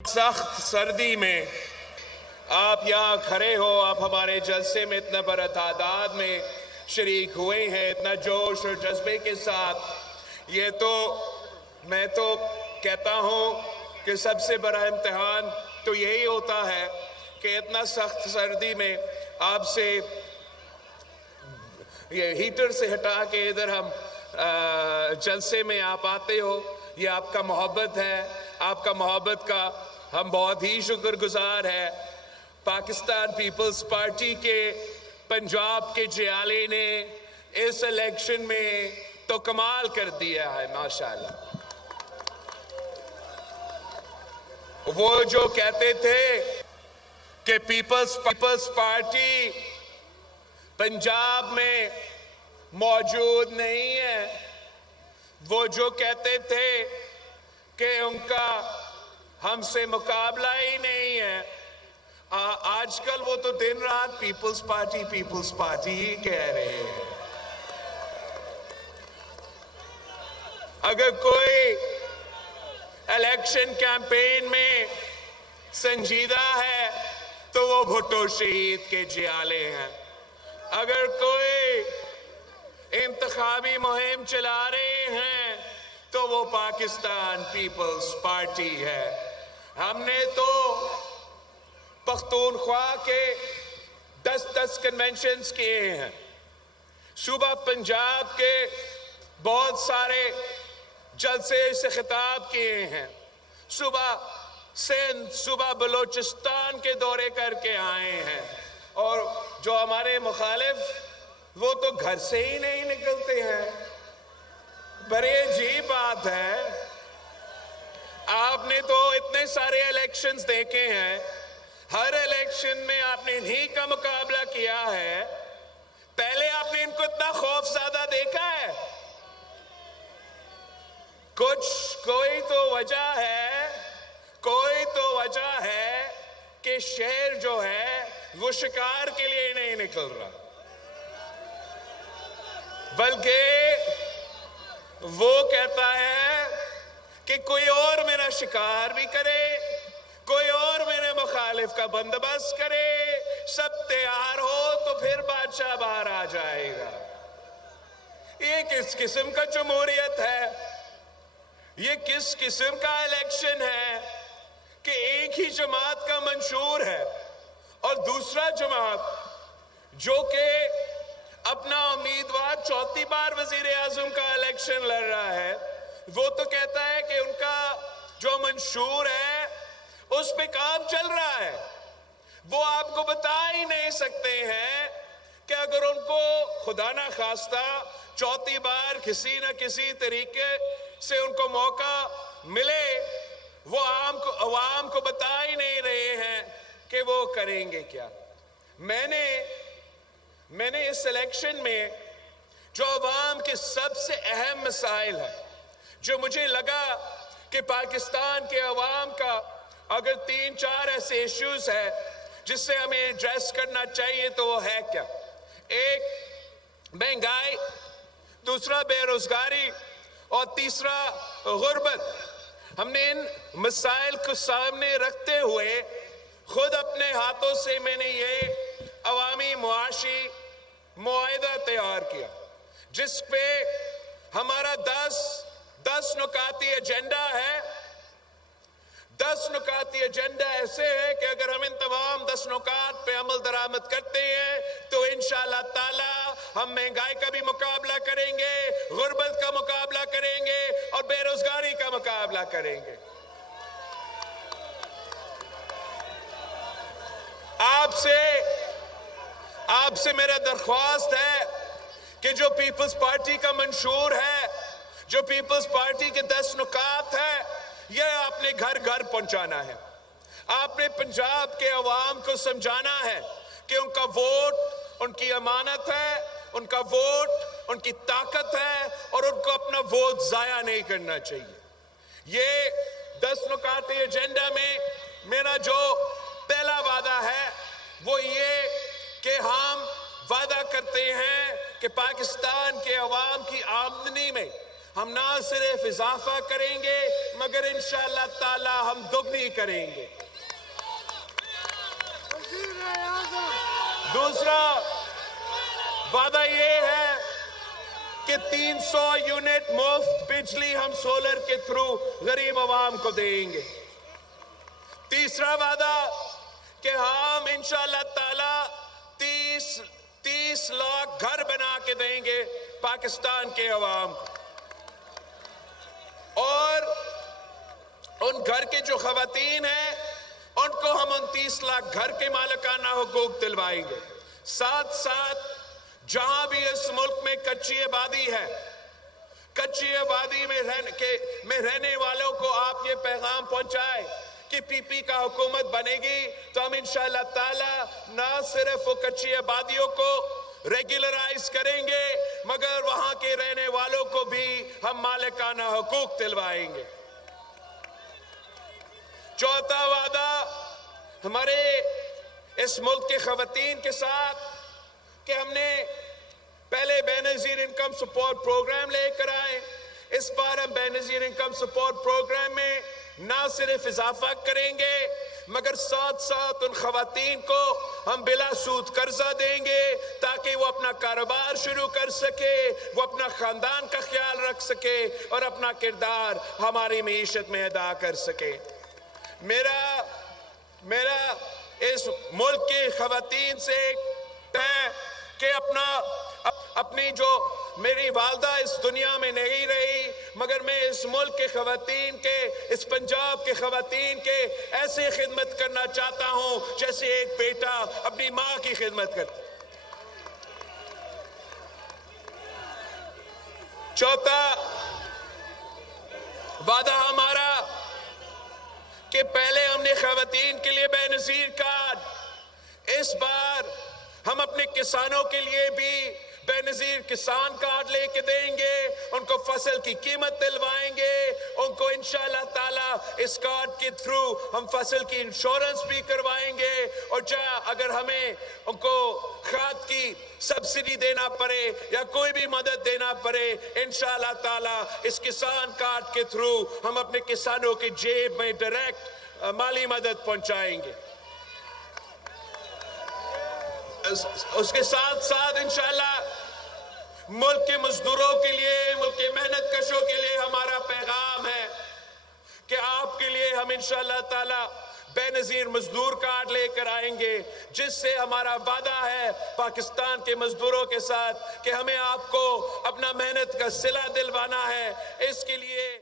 سخت سردی میں آپ یہاں کھڑے ہو، آپ ہمارے جلسے میں اتنا بڑا تعداد میں شریک ہوئے ہیں، اتنا جوش اور جذبے کے ساتھ۔ یہ تو میں تو کہتا ہوں کہ سب سے بڑا امتحان تو یہی ہوتا ہے کہ اتنا سخت سردی میں آپ سے یہ ہیٹر سے ہٹا کے ادھر ہم جلسے میں آپ آتے ہو۔ یہ آپ کا محبت ہے، آپ کا محبت کا ہم بہت ہی شکر گزار ہیں۔ پاکستان پیپلز پارٹی کے پنجاب کے جیالے نے اس الیکشن میں تو کمال کر دیا ہے، ماشاءاللہ۔ وہ جو کہتے تھے کہ پیپلز پارٹی پنجاب میں موجود نہیں ہے، وہ جو کہتے تھے کہ ان کا ہم سے مقابلہ ہی نہیں ہے، آج کل وہ تو دن رات پیپلز پارٹی ہی کہہ رہے ہیں۔ اگر کوئی الیکشن کیمپین میں سنجیدہ ہے تو وہ بھٹو شہید کے جیالے ہیں۔ اگر کوئی انتخابی مہم چلا رہے ہیں تو وہ پاکستان پیپلز پارٹی ہے۔ ہم نے تو پختونخوا کے 10 کنونشنز کیے ہیں، صوبہ پنجاب کے بہت سارے جلسے سے خطاب کیے ہیں، صوبہ سندھ، صوبہ بلوچستان کے دورے کر کے آئے ہیں، اور جو ہمارے مخالف وہ تو گھر سے ہی نہیں نکلتے ہیں۔ بڑی عجیب بات ہے، آپ نے تو اتنے سارے الیکشنز دیکھے ہیں، ہر الیکشن میں آپ نے انہی کا مقابلہ کیا ہے۔ پہلے آپ نے ان کو اتنا خوف زدہ دیکھا ہے؟ کوئی تو وجہ ہے کہ شہر جو ہے وہ شکار کے لیے نہیں نکل رہا، بلکہ وہ کہتا ہے کہ کوئی اور میرا شکار بھی کرے، کوئی اور میرے مخالف کا بندوبست کرے، سب تیار ہو تو پھر بادشاہ باہر آ جائے گا۔ یہ کس قسم کا جمہوریت ہے؟ یہ کس قسم کا الیکشن ہے کہ ایک ہی جماعت کا منشور ہے اور دوسرا جماعت جو کہ اپنا امیدوار چوتھی بار وزیر اعظم کا الیکشن لڑ رہا ہے، وہ تو کہتا ہے کہ ان کا جو منشور ہے اس پہ کام چل رہا ہے۔ وہ آپ کو بتا ہی نہیں سکتے ہیں کہ اگر ان کو خدا نہ خواستہ چوتھی بار کسی نہ کسی طریقے سے ان کو موقع ملے، وہ عوام کو بتا ہی نہیں رہے ہیں کہ وہ کریں گے کیا۔ میں نے اس الیکشن میں جو عوام کے سب سے اہم مسائل ہیں، جو مجھے لگا کہ پاکستان کے عوام کا اگر 3-4 ایسے ایشوز ہیں جس سے ہمیں ایڈریس کرنا چاہیے تو وہ ہے کیا؟ ایک مہنگائی، دوسرا بے روزگاری، اور تیسرا غربت۔ ہم نے ان مسائل کو سامنے رکھتے ہوئے خود اپنے ہاتھوں سے میں نے یہ عوامی معاشی معاہدہ تیار کیا، جس پہ ہمارا 10 نکاتی ایجنڈا ہے۔ 10 نکاتی ایجنڈا ایسے ہے کہ اگر ہم ان تمام 10 نکات پہ عمل درآمد کرتے ہیں تو انشاءاللہ تعالی ہم مہنگائی کا بھی مقابلہ کریں گے، غربت کا مقابلہ کریں گے اور بے روزگاری کا مقابلہ کریں گے۔ آپ سے میرا درخواست ہے کہ جو پیپلز پارٹی کا منشور ہے، جو پیپلز پارٹی کے 10 نکات ہیں، یہ آپ نے گھر گھر پہنچانا ہے۔ آپ نے پنجاب کے عوام کو سمجھانا ہے کہ ان کا ووٹ ان کی امانت ہے، ان کا ووٹ ان کی طاقت ہے، اور ان کو اپنا ووٹ ضائع نہیں کرنا چاہیے۔ یہ 10 نکاتی ایجنڈا میں میرا جو پہلا وعدہ ہے وہ یہ کہ ہم وعدہ کرتے ہیں کہ پاکستان کے عوام کی آمدنی میں ہم نہ صرف اضافہ کریں گے مگر انشاءاللہ تعالی ہم دگنی کریں گے۔ دوسرا وعدہ یہ ہے کہ 300 یونٹ مفت بجلی ہم سولر کے تھرو غریب عوام کو دیں گے۔ تیسرا وعدہ کہ ہم انشاءاللہ تعالی 30 لاکھ گھر بنا کے دیں گے پاکستان کے عوام کو، اور ان گھر کے جو خواتین ہیں ان کو ہم 29 لاکھ گھر کے مالکانہ حقوق دلوائیں گے۔ ساتھ ساتھ جہاں بھی اس ملک میں کچی آبادی ہے، کچی آبادی میں رہنے والوں کو آپ یہ پیغام پہنچائے کہ پی پی کا حکومت بنے گی تو ہم انشاءاللہ تعالی نہ صرف وہ کچی آبادیوں کو ریگولرائز کریں گے مگر وہاں کے رہنے والوں کو بھی ہم مالکانہ حقوق دلوائیں گے۔ چوتھا وعدہ ہمارے اس ملک کے خواتین کے ساتھ کہ ہم نے پہلے بے نظیر انکم سپورٹ پروگرام لے کر آئے، اس بار ہم بے نظیر انکم سپورٹ پروگرام میں نہ صرف اضافہ کریں گے مگر ساتھ ساتھ ان خواتین کو ہم بلا سود قرضہ دیں گے تاکہ وہ اپنا کاروبار شروع کر سکے، وہ اپنا خاندان کا خیال رکھ سکے اور اپنا کردار ہماری معیشت میں ادا کر سکے۔ میرا اس ملک کی خواتین سے ہے کہ اپنی جو میری والدہ اس دنیا میں نہیں رہی مگر میں اس ملک کے خواتین کے، اس پنجاب کے خواتین کے ایسے خدمت کرنا چاہتا ہوں جیسے ایک بیٹا اپنی ماں کی خدمت کرتا۔ چوتھا وعدہ ہمارا کہ پہلے ہم نے خواتین کے لیے بے نظیر کارڈ، اس بار ہم اپنے کسانوں کے لیے بھی بے نظیر کسان کارڈ لے کے دیں گے، ان کو فصل کی قیمت دلوائیں گے، ان کو انشاءاللہ تعالی اس کارڈ کے تھرو ہم فصل کی انشورنس بھی کروائیں گے، اور اگر ہمیں ان کو کھاد کی سبسڈی دینا پڑے یا کوئی بھی مدد دینا پڑے انشاءاللہ تعالی اس کسان کارڈ کے تھرو ہم اپنے کسانوں کی جیب میں ڈائریکٹ مالی مدد پہنچائیں گے۔ اس کے ساتھ ساتھ انشاءاللہ ملک کے مزدوروں کے لیے، ملک کے محنت کشوں کے لیے ہمارا پیغام ہے کہ آپ کے لیے ہم انشاءاللہ تعالی بے نظیر مزدور کارڈ لے کر آئیں گے، جس سے ہمارا وعدہ ہے پاکستان کے مزدوروں کے ساتھ کہ ہمیں آپ کو اپنا محنت کا صلہ دلوانا ہے۔ اس کے لیے